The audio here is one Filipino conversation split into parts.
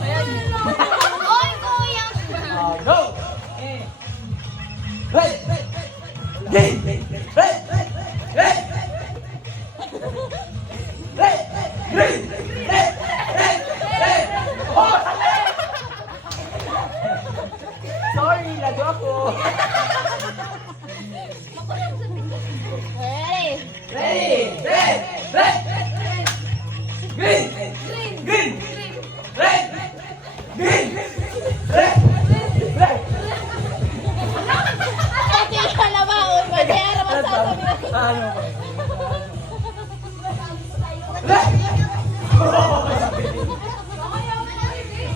Oy, kuya! Go! Red! Red! Red! Red! Red! Green! Red! Red! Red! Oh! Sorry, lago ako. Ready? Ready! Red! Red! Green! Green! Red! Green! Red! Red! Pati ka na ba? Uy, masaya naman sa sabi na. Ano ba? Red!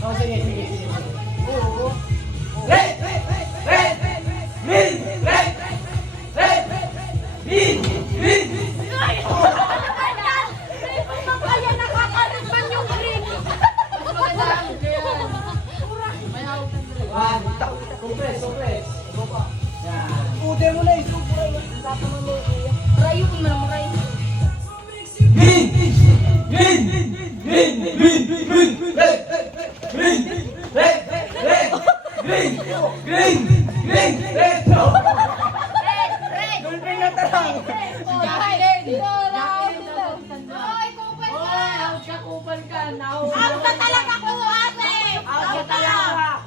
Oh, sige, sige, sige. Red! Red! Green! Red! Red! Green! Green! Kaya nakakalipan yung green. Compress, compress. Go pa. Yan. Pude mo na yung super. Rayo ko man maray. Green! Green! Green! Green! Green! Red! Green! Red! Red! Green! Green! Green! Red! Red! Gulping na tarang! Oh, dahil dito lang. Oy, kupal ka. Out ka talaga ko, ate. Out ka talaga.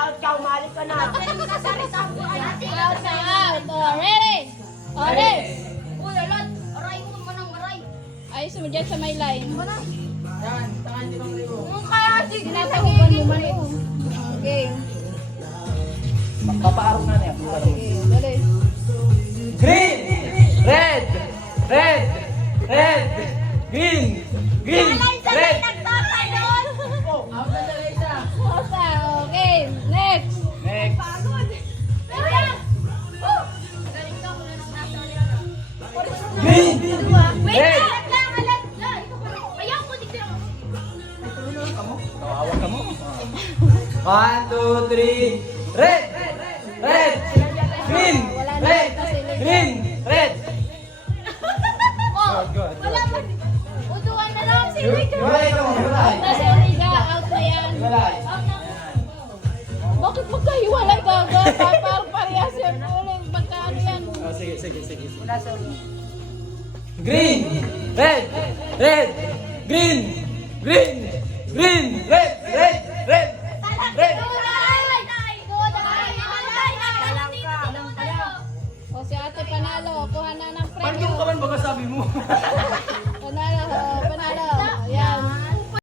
Out ka, umalik ka na. Out ka, out. Oh, ready? Oh, ready? Uy, alat. Aray mo naman ang aray. Ayos mo dyan sa may line. Yan, tangan niyo bang ribo. Kung kaya sige na Tinatakpan mo man ito. Okay. Papaarok na niya. Okay, dali. Green! Red! Red! Red! Green! Green! Red! Osa, okay. Next. Next! Green! Red! Tawawa ka mo. 1, 2, 3. Red! Red! Green! Red! Green! Red! Good. Wala pa. Utuan na lang si Rick. Wala ikaw, wala. Nasa Riga, out na yan. Wala. Bakit magkahiwalay ka agad? Parang parehas yan. Uling, pagkaano yan? Oh, sige, sige, sige. Green! Red! Red! Green! Green! Green! Red! Red! Red! Red! O si ate panalo, kuha na ng Pandong ka premyo. man baka sabi mo? Panalo,